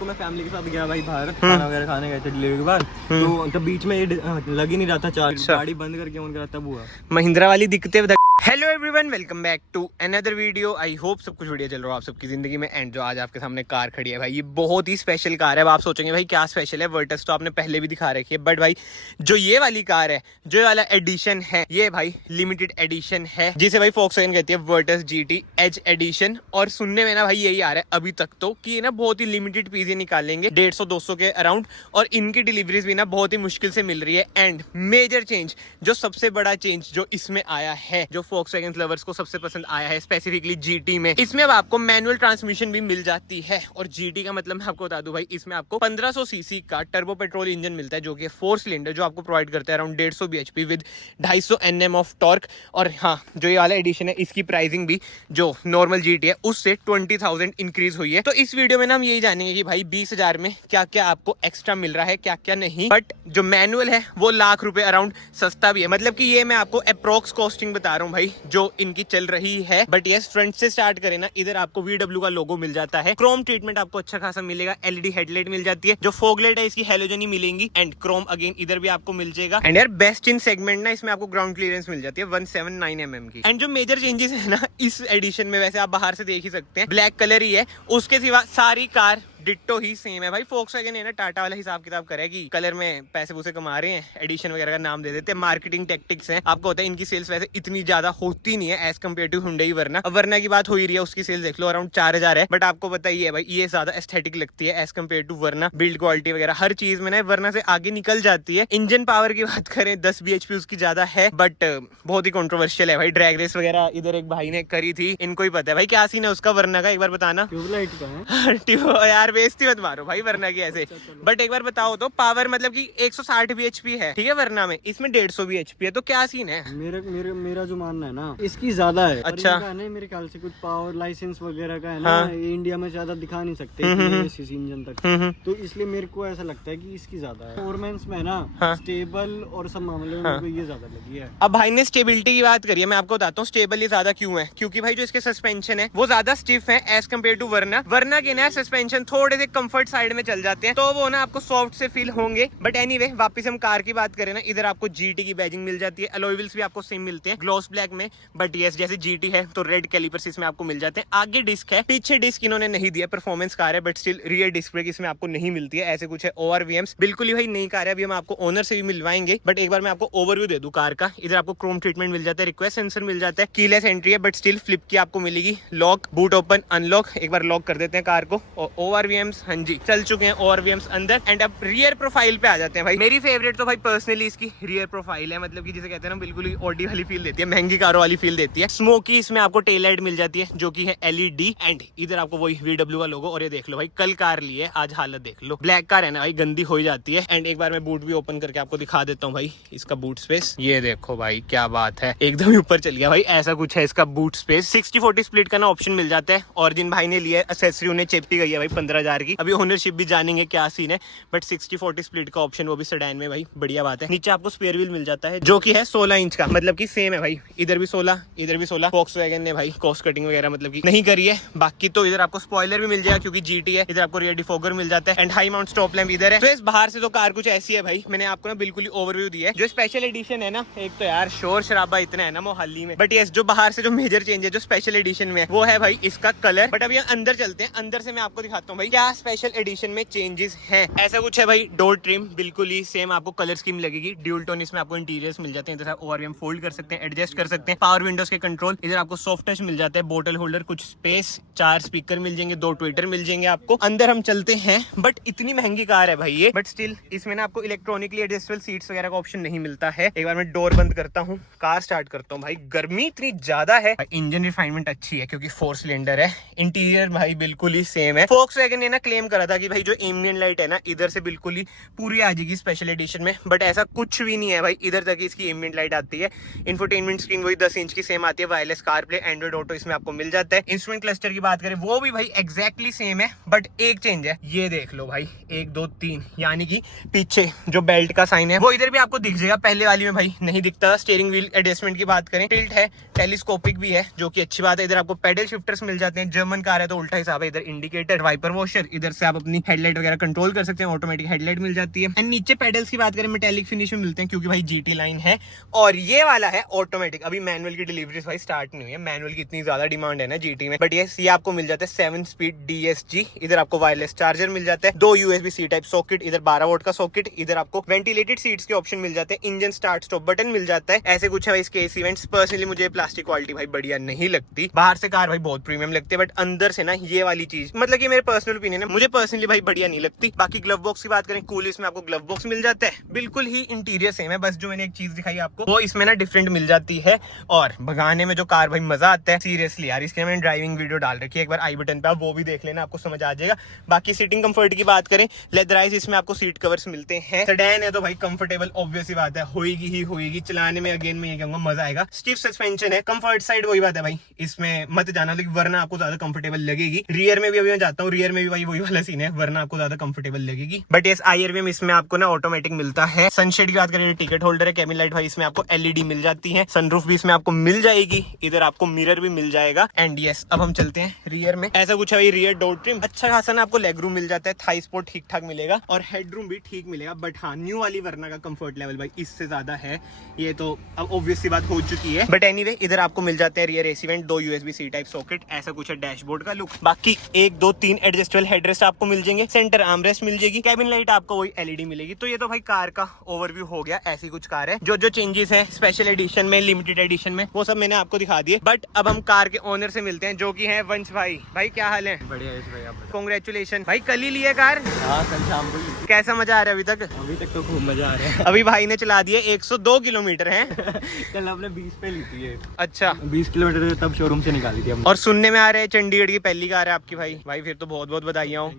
को मैं फैमिली के साथ गया भाई बाहर खाना वगैरह खाने गए थे डिलीवरी के बाद, तो तब बीच में ये लग ही नहीं रहा था चार्ज, गाड़ी बंद करके ऑन करा तब हुआ। महिंद्रा वाली दिक्कतें। Hello everyone, welcome back to another video. I hope सब कुछ बढ़िया चल रहा हो आप सबकी जिंदगी में। एंड जो आज आपके सामने कार खड़ी है भाई, ये बहुत ही स्पेशल कार है। अब आप सोचेंगे भाई क्या स्पेशल है, वर्टस तो आपने पहले भी दिखा रखी है, बट भाई जो ये वाली कार है, जो वाला एडिशन है, ये भाई लिमिटेड एडिशन है, जिसे भाई वोक्सवैगन कहती है वर्टस जीटी एज एडिशन। और सुनने में ना भाई यही आ रहा है अभी तक तो कि ये ना बहुत ही लिमिटेड पीस निकालेंगे 150-200 के अराउंड, और इनकी डिलीवरीज भी ना बहुत ही मुश्किल से मिल रही है। एंड मेजर चेंज, जो सबसे बड़ा चेंज जो इसमें आया है, जो वोक्सवैगन लवर्स को सबसे पसंद आया है स्पेसिफिकली जीटी में, इसमें अब आपको मैनुअल ट्रांसमिशन भी मिल जाती है। और जीटी का मतलब मैं आपको बता दूं भाई, इसमें आपको 1500 सीसी का टर्बो पेट्रोल इंजन मिलता है, जो कि 4 सिलेंडर, जो आपको प्रोवाइड करता है around 150 bhp with 250 Nm of torque. और हाँ, जो ये वाला एडिशन है, इसकी प्राइसिंग भी जो नॉर्मल जीटी है उससे 20,000 इंक्रीज हुई है। तो इस वीडियो में ना हम यही जानेंगे कि भाई 20,000 में क्या क्या आपको एक्स्ट्रा मिल रहा है, क्या क्या नहीं। बट जो मैनुअल है वो लाख रुपए अराउंड सस्ता भी है, मतलब कि ये मैं आपको अप्रोक्स कॉस्टिंग बता रहा हूँ भाई जो इनकी चल रही है। बट यस, फ्रंट से स्टार्ट करें ना, इधर आपको VW का लोगो मिल जाता है, क्रोम ट्रीटमेंट आपको अच्छा खासा मिलेगा, LED हेडलाइट मिल जाती है, जो फोगलाइट है इसकी हैलोजन ही मिलेंगी, एंड क्रोम अगेन इधर भी आपको मिल जाएगा। एंड यार बेस्ट इन सेगमेंट ना, इसमें आपको ग्राउंड क्लियरेंस मिल जाती है 179 mm की। एंड जो मेजर चेंजेस है ना इस एडिशन में, वैसे आप बाहर से देख ही सकते हैं, ब्लैक कलर ही है, उसके सिवा सारी कार डिट्टो ही सेम है भाई। वोक्सवैगन है ना टाटा वाला हिसाब किताब करेगी, कलर में पैसे पूसे कमा रहे हैं, एडिशन वगैरह का नाम दे देते हैं, मार्केटिंग टैक्टिक्स हैं। आपको होता है इनकी सेल्स वैसे इतनी ज्यादा होती नहीं है as compare to Hyundai Verna. अब वरना की बात हो ही रही है, उसकी सेल्स देख लो अराउंड 4,000 है, बट आपको पता ही है भाई ये ज्यादा एस्थेटिक लगती है एज कम्पेयर टू वरना। बिल्ड क्वालिटी वगैरह हर चीज में ना वरना से आगे निकल जाती है। इंजन पावर की बात करें 10 bhp उसकी ज्यादा है, बट बहुत ही कॉन्ट्रोवर्शियल है भाई। ड्रैग रेस वगैरह इधर एक भाई ने करी थी, इनको ही पता है भाई क्या सीन है उसका वरना का, एक बार बताना। ट्यूबलाइट का है यार बेइज्जती मत मारो भाई वरना की ऐसे। बट एक बार बताओ तो, पावर मतलब कि 160 bhp है, ठीक है, वरना में इसमें 150 bhp है, तो क्या सीन है? मेरा जो मानना है ना, इसकी ज्यादा है। अच्छा है ना, मेरे ख्याल से कुछ पावर लाइसेंस वगैरह का है ना, ये इंडिया में ज्यादा दिखा नहीं सकते सीसी इंजन तक, तो इसलिए मेरे को ऐसा लगता है कि इसकी ज्यादा है। परफॉर्मेंस में ना स्टेबल और सब मामले में मेरे को ये ज्यादा लगी है। अब भाई ने स्टेबिलिटी की बात करी है, मैं आपको बताता हूँ स्टेबल ये ज्यादा क्यों है, क्योंकि भाई जो इसके सस्पेंशन है वो ज्यादा स्टिफ है एज कम्पेयर टू वरना के ना सस्पेंशन थोड़े से कंफर्ट साइड में चल जाते हैं, तो वो ना आपको सॉफ्ट से फील होंगे। बट एनीवे, वापस हम कार की बात करें ना, इधर आपको जीटी की बैजिंग मिल जाती है, अलॉय व्हील्स भी आपको सेम मिलते हैं ग्लॉस ब्लैक में। बट यस, जैसे जीटी है तो रेड कैलिपर्स इसमें आपको मिल जाते हैं। आगे डिस्क है, पीछे डिस्क इन्होंने नहीं दिया, परफॉर्मेंस कार है, but still rear disc brake इसमें आपको नहीं मिलती है। ऐसे कुछ है ORVMs, बिल्कुल ही भाई नई कार है, अभी हम आपको ओनर से भी मिलवाएंगे। बट एक बार मैं आपको ओवरव्यू दे दूं कार का। इधर आपको क्रोम ट्रीटमेंट मिल जाता है, रिक्वेस्ट सेंसर मिल जाता है, कीलेस एंट्री है, बट स्टिल फ्लिप की आपको मिलेगी, लॉक, बूट ओपन, अनलॉक। एक बार लॉक कर देते हैं कार को, और ORVMs हाँ जी चल चुके हैं ORVMs अंदर। एंड अब रियर प्रोफाइल पे आ जाते हैं भाई। मेरी फेवरेट तो भाई पर्सनली इसकी रियर प्रोफाइल है, मतलब कि जिसे कहते हैं ना बिल्कुल ही ऑडी वाली फील देती है, महंगी कारों वाली फील देती है। स्मोकी इसमें आपको टेल लाइट मिल जाती है, जो कि है LED। एंड इधर आपको वही VW का लोगो। और ये देख लो भाई, कल कार ली है, आज हालत देख लो। ब्लैक कार है ना भाई, गंदी हो जाती है। एंड एक बार मैं बूट भी ओपन करके आपको दिखा देता हूँ भाई, इसका बूट स्पेस ये देखो भाई, क्या बात है, एकदम ऊपर चल गया भाई। ऐसा कुछ है इसका बूट स्पेस। 60-40 स्प्लिट का ना ऑप्शन मिल जाता है, और जिन भाई ने लिया एक्सेसरी उन्हें चेपी गई है भाई 15,000 की। अभी ओनरशिप भी जानेंगे क्या सीन है, बट 60-40 स्प्लिट का ऑप्शन वो भी सेडान में भाई, बढ़िया बात है। नीचे आपको स्पेयर व्हील मिल जाता है, जो कि है 16 इंच का, मतलब कि सेम है भाई, इधर भी 16 इधर भी 16। वोक्सवैगन ने भाई कॉस्ट कटिंग वगैरह मतलब कि नहीं करी है। बाकी तो इधर आपको स्पॉइलर भी मिल जाएगा क्योंकि जीटी है, इधर आपको रियर डिफोगर मिल जाता है, and high mount stop lamp इधर है। तो इस बाहर से तो कार कुछ ऐसी है भाई, मैंने आपको ना बिल्कुल ही ओवरव्यू दिया है। जो स्पेशल एडिशन है ना, एक तो यार शोर शराबा इतना है ना मोहाली में, बट यस जो बाहर से जो मेजर चेंज है जो स्पेशल एडिशन में वो है भाई इसका कलर। बट अब यहाँ अंदर चलते हैं, अंदर से मैं आपको दिखाता हूँ भाई क्या स्पेशल एडिशन में चेंजेस हैं। ऐसा कुछ है भाई, डोर ट्रिम बिल्कुल ही सेम आपको कलर स्कीम लगेगी, ड्यूल टोन इसमें आपको इंटीरियर्स मिल जाते हैं, जैसे ORVM फोल्ड कर सकते हैं, एडजस्ट कर सकते हैं, पावर विंडोज के कंट्रोल, इधर आपको सॉफ्ट टच मिल जाता है, बोतल होल्डर, कुछ स्पेस, 4 स्पीकर मिल जाएंगे, 2 ट्विटर मिल जाएंगे आपको। अंदर हम चलते हैं, बट इतनी महंगी कार है भाई ये, बट स्टिल इसमें ना आपको इलेक्ट्रॉनिकली एडजस्टेबल सीट्स वगैरह का ऑप्शन नहीं मिलता है। एक बार मैं डोर बंद करता हूँ, कार स्टार्ट करता हूँ भाई, गर्मी इतनी ज्यादा है। इंजन रिफाइनमेंट अच्छी है क्योंकि 4 सिलेंडर है, इंटीरियर भाई बिल्कुल ही सेम है। वोक्सवैगन ने ना क्लेम करा था कि भाई जो एम्बिएंट लाइट है ना इधर से बिल्कुल ही पूरी आ जाएगी स्पेशल एडिशन में, बट ऐसा कुछ भी नहीं है भाई, इधर तक इसकी एम्बिएंट लाइट आती है। इंफोटेनमेंट स्क्रीन वही 10 इंच की सेम आती है, वायरलेस कारप्ले, एंड्रॉइड ऑटो इसमें आपको मिल जाता है। इंस्ट्रूमेंट क्लस्टर की बात करें वो भी भाई एग्जैक्टली सेम है, बट एक चेंज है, ये देख लो भाई 1 2 3, यानी कि पीछे जो बेल्ट का साइन है वो इधर भी आपको दिख जाएगा, पहले वाली में भाई नहीं दिखता। स्टीयरिंग व्हील एडजस्टमेंट की बात करें, टिल्ट है, टेलीस्कोपिक भी है, जो कि अच्छी बात है। इधर आपको पेडल शिफ्टर्स मिल जाते हैं, जर्मन कार है तो उल्टा हिसाब है, इधर इंडिकेटर, वाइपर वॉशर, इधर से आप अपनी हेडलाइट वगैरह कंट्रोल कर सकते हैं, ऑटोमेटिक हेडलाइट मिल जाती है। एंड नीचे पेडल्स की बात करें मेटेलिक फिनिश में मिलते हैं क्योंकि भाई GT लाइन है। और ये वाला है ऑटोमेटिक, अभी मैनुअल की डिलीवरी भाई स्टार्ट नहीं हुई है, मैनुअल की इतनी ज्यादा डिमांड है ना GT में, बट ये आपको मिल जाता है 7 स्पीड DSG। इधर आपको वायरलेस चार्जर मिल जाता है, 2 USB-C टाइप सॉकेट, इधर 12 वोल्ट का सॉकेट, इधर आपको वेंटिलेटेड सीट्स के ऑप्शन मिल जाते हैं, इंजन स्टार्ट स्टॉप बटन मिल जाता है। ऐसे कुछ है भाई इसके AC वेंट्स। पर्सनली मुझे प्लास्टिक क्वालिटी भाई बढ़िया नहीं लगती, बाहर से कार भाई बहुत प्रीमियम लगती है, बट अंदर से ना ये वाली चीज, मतलब कि मेरे पर्सनल ओपिनियन है, मुझे पर्सनली भाई बढ़िया नहीं लगती। बाकी ग्लव बॉक्स की बात करें, कूल इसमें आपको ग्लव बॉक्स मिल जाता है, बिल्कुल ही इंटीरियर सेम है, बस जो मैंने एक चीज दिखाई आपको वो इसमें ना डिफरेंट मिल जाती है। और भगाने में जो कार भाई मजा आता है सीरियसली यार, इसके मैंने ड्राइविंग वीडियो डाल रखी है, एक बार आई बटन पे आप वो भी देख लेना, आपको समझ आ जाएगा। बाकी सीटिंग कंफर्ट की बात करें, लेदराइज इसमें आपको सीट कवर्स मिलते हैं। सेडान है तो भाई कंफर्टेबल ऑब्वियस ही बात है, होएगी ही होएगी, चलाने में अगेन मैं ये कहूंगा मजा आएगा। स्टिफ सस्पेंशन है, कंफर्ट साइड वही बात है भाई, इसमें मत जाना, लेकिन वरना आपको ज्यादा कंफर्टेबल लगेगी। रियर में भी अभी मैं जाता हूँ, रियर में भी भाई वही वाला सीन है, वरना आपको ज्यादा कंफर्टेबल लगेगी। बट इस IRV में इसमें आपको ना ऑटोमेटिक मिलता है। सनशेड की बात करें, टिकट होल्डर है, केबिन लाइट भाई इसमें आपको LED मिल जाती है, सनरूफ भी इसमें आपको मिल जाएगी, इधर आपको मिरर भी मिल जाएगा। एंड यस, अब हम चलते हैं रियर में। ऐसा कुछ है भाई, रियर डोर ट्रिम अच्छा खासा ना आपको लेग रूम मिल जाता है, थाई स्पोर्ट ठीक ठाक मिलेगा और हेड रूम भी ठीक मिलेगा। बट हाँ, न्यू वाली वरना का कंफर्ट लेवल भाई इससे ज्यादा है, ये तो अब ऑब्वियस सी बात हो चुकी है। बट एनीवे, इधर आपको मिल जाते हैं rear AC went, 2 USB-C type socket, ऐसा कुछ है डैशबोर्ड का लुक। बाकी 1 2 3 एडजस्टेबल हेडरेस्ट आपको मिल जाएंगे, सेंटर आर्मरेस्ट मिल जाएगी, केबिन लाइट आपको वही LED मिलेगी। तो ये तो भाई कार का ओवरव्यू हो गया, ऐसी कुछ कार है। जो जो चेंजेस हैं स्पेशल एडिशन में, लिमिटेड एडिशन में, वो सब मैंने आपको दिखा दिए। बट अब हम कार के ओनर से मिलते हैं जो कि है वंश भाई। भाई क्या हाल है? बढ़िया है भाई, आप कांग्रेचुलेशन भाई, कल ही लिया कार? हाँ, कल शाम को। कैसा मजा आ रहा है अभी तक? अभी तक तो खूब मजा आ रहा है। अभी भाई ने चला दिए 102 किलोमीटर है। कल हमने 20 पे ली थी ये। अच्छा, 20 किलोमीटर तब शोरूम से निकाली थी हमने। और सुनने में आ रहा है चंडीगढ़ की पहली कार है आपकी भाई। भाई फिर तो बहुत बहुत बधाइयाँ हो,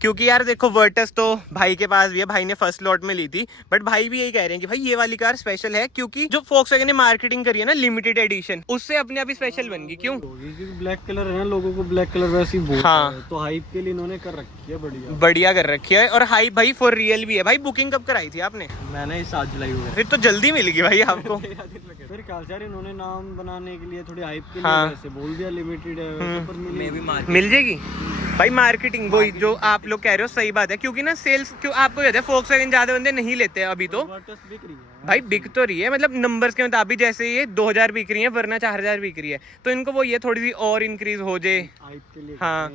क्योंकि यार देखो वर्टस तो भाई के पास भी है, भाई ने फर्स्ट लॉट में ली थी, बट भाई भी यही कह रहे हैं कि भाई ये वाली कार स्पेशल है, क्योंकि जो फोक्सवैगन ने मार्केटिंग करी है ना लिमिटेड एडिशन, उससे अपने आप ही स्पेशल बन गई। क्यों? ब्लैक कलर है ना, लोगों को ब्लैक कलर वैसे ही बहुत हाँ, है, तो हाइप के लिए इन्होंने कर रखी है, बढ़िया कर रखी है। और हाइप भाई फॉर रियल भी है भाई। बुकिंग कब कराई थी आपने? मैंने इस 7 जुलाई को। फिर तो जल्दी मिल गई भाई आपको। फिर क्या इन्होंने नाम बनाने के लिए थोड़ी हाइप के लिए हाँ, वैसे बोल दिया लिमिटेड है, वैसे पर मिल जाएगी भाई। मार्केटिंग वही जो आप लोग कह रहे हो सही बात है, क्योंकि ना सेल्स क्यों आपको कहते हैं फोक्सवैगन ज्यादा बंदे नहीं लेते हैं अभी, तो बिक रही है भाई बिक तो रही है, मतलब नंबर्स के मुताबिक जैसे ये 2000 बिक रही है वरना 4000 बिक रही है, तो इनको वो ये थोड़ी सी और इंक्रीज हो जाए हाइप के लिए। हाँ,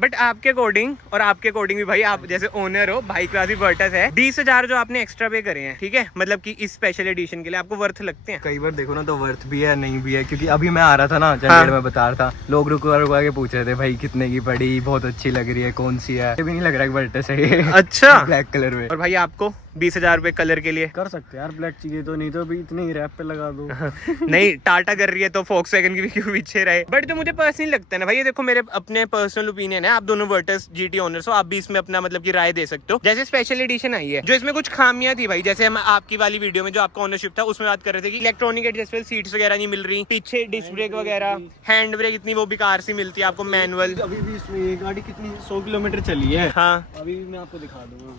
बट आपके अकॉर्डिंग और आपके अकॉर्डिंग भी भाई, आप जैसे ओनर हो, भाई के पास भी वर्टस है, 20,000 जो आपने एक्स्ट्रा पे करे हैं, ठीक है, मतलब कि इस स्पेशल एडिशन के लिए आपको वर्थ लगते हैं। कई बार देखो ना तो वर्थ भी है नहीं भी है, क्योंकि अभी मैं आ रहा था ना चंडीगढ़ में, बता रहा था, लोग रुका के पूछ रहे थे भाई कितने की पड़ी, बहुत अच्छी लग रही है, कौन सी है, भी नहीं लग रहा है वर्टस है। अच्छा, ब्लैक कलर में। और भाई आपको 20,000 रुपए कलर के लिए कर सकते हैं यार, ब्लैक चाहिए तो, नहीं तो अभी इतने ही रैप पे लगा दो। नहीं, टाटा कर रही है तो फोक्सवैगन की भी क्यों पीछे रहे। बट जो मुझे पर्सनली लगता है ना भाई, ये देखो मेरे अपने पर्सनल ओपिनियन है, आप दोनों वर्टस GT ओनर्स हो, आप भी इसमें अपना मतलब की राय दे सकते हो। जैसे स्पेशल एडिशन आई है, जो इसमें कुछ खामियां थी भाई, जैसे हम आपकी वाली वीडियो में जो आपका ओनरशिप था उसमें बात कर रहे थे कि इलेक्ट्रॉनिक एडजस्टेबल सीट्स वगैरह नहीं मिल रही, पीछे डिस्क ब्रेक वगैरह, हैंड ब्रेक इतनी वो बेकार सी मिलती है आपको मैनुअल। अभी भी इसमें ये गाड़ी कितनी 100 किलोमीटर चली है। हाँ, अभी मैं आपको दिखा दूंगा,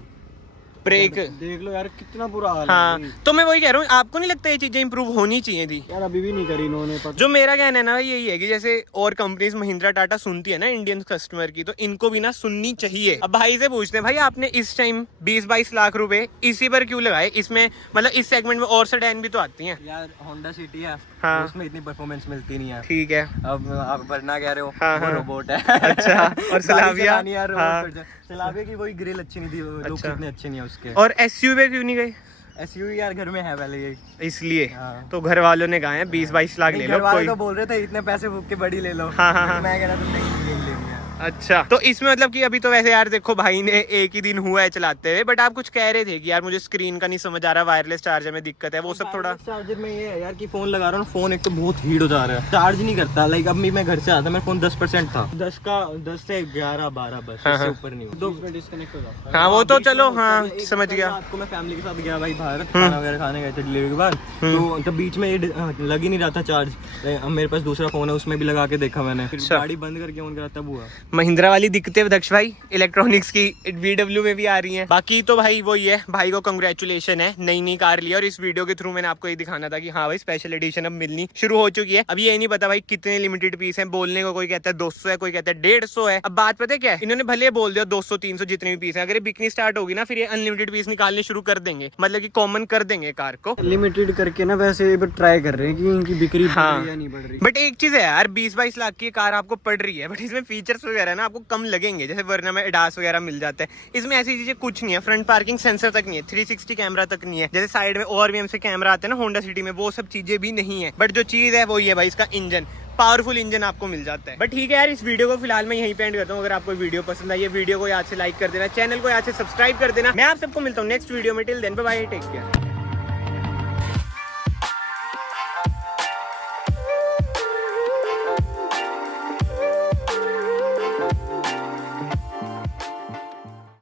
ब्रेक देख लो यार कितना बुरा हाल हाँ, है। तो मैं वही कह रहा हूँ, आपको नहीं लगता ये चीजें इंप्रूव होनी चाहिए थी? यार अभी भी नहीं करी इन्होंने। जो मेरा कहना है ना यही है कि जैसे और कंपनीज महिंद्रा टाटा सुनती है ना इंडियन कस्टमर की, तो इनको भी ना सुननी चाहिए। अब भाई से पूछते हैं, भाई आपने इस टाइम 20-22 लाख रुपए इसी पर क्यों लगाए? इसमें मतलब इस सेगमेंट में और सेडान भी तो आती हैं यार, होंडा सिटी है, हाँ, उसमें इतनी परफॉर्मेंस मिलती नहीं है। ठीक है, अब आप वरना कह रहे हो, हाँ, वो हाँ, रोबोट है। अच्छा, और सलाविया, सलाविया की वही ग्रिल अच्छी नहीं थी, लुक इतने अच्छे नहीं है उसके। और SUV क्यों नहीं गए? एसयूवी यार घर में है पहले ये, इसलिए। हाँ। तो घर वालों ने कहा है 20-22 लाख ले लो, कोई तो बोल रहे थे इतने पैसे फूक के बड़ी ले लो। हाँ, हाँ, हाँ। मैं कह रहा था नहीं लेनी है। अच्छा, तो इसमें मतलब कि अभी तो वैसे यार देखो भाई ने एक ही दिन हुआ है चलाते हुए, बट आप कुछ कह रहे थे कि यार मुझे स्क्रीन का नहीं समझ आ रहा, वायरलेस चार्जर में दिक्कत है, वो सब थोड़ा। चार्जर में ये है यार कि फोन लगा रहा हूँ, फोन एक तो बहुत हीट हो जा रहा है, चार्ज नहीं करता। लाइक अभी मैं घर से आता, मेरा फोन 10% था, 10 से 11-12 बस, इससे ऊपर नहीं, 2 डिस्कनेक्ट हो जाता है। हाँ, वो तो चलो, हाँ समझ गया। आपको मैं फैमिली के साथ गया भाई बाहर, खाना वगैरह खाने गए थे डिलीवरी के बाद, तो तब बीच में ये लग ही नहीं रहा था चार्ज। मेरे पास दूसरा फोन है, उसमें भी लगा के देखा मैंने, फिर गाड़ी बंद करके ऑन करा तब हुआ। महिंद्रा वाली दिखते हैं दक्ष भाई, इलेक्ट्रॉनिक्स की VW में भी आ रही है। बाकी तो भाई वही है, भाई को कंग्रेचुलेशन है, नई कार ली। और इस वीडियो के थ्रू मैंने आपको ये दिखाना था कि हाँ भाई स्पेशल एडिशन अब मिलनी शुरू हो चुकी है। अब ये नहीं पता भाई कितने लिमिटेड पीस है, बोलने को कोई कहता है 200 है, कोई कहता है 150 है। अब बात पता है क्या है, इन्होंने भले बोल दिया 200 300 जितने भी पीस है, अगर ये बिकनी स्टार्ट होगी ना फिर ये अनलिमिटेड पीस निकालने शुरू कर देंगे, मतलब कि कॉमन कर देंगे कार को। लिमिटेड करके ना वैसे ट्राई कर रहे हैं कि इनकी बिक्री हाँ। बढ़ रही है या नहीं बढ़ रही। बट एक चीज है यार, 20-22 लाख की कार आपको पड़ रही है, बट इसमें फीचर्स वगैरह ना आपको कम लगेंगे, जैसे वरना में एडास वगैरह मिल जाता है। इसमें ऐसी चीजें कुछ नहीं है, फ्रंट पार्किंग सेंसर तक नहीं है, 360 कैमरा तक नहीं है, जैसे साइड में ORVM से कैमरा आते हैं ना होंडा सिटी में, वो सब चीजें भी नहीं है। बट जो चीज है वो ये भाई इसका इंजन, पावरफुल इंजन आपको मिल जाता है। बट ठीक है यार, इस वीडियो को फिलहाल मैं यहीं पे एंड करता हूँ। अगर आपको वीडियो पसंद आई है, वीडियो को याद से लाइक कर देना, चैनल को याद से सब्सक्राइब कर देना। मैं आप सबको मिलता हूँ नेक्स्ट वीडियो में। Till then bye bye, take care.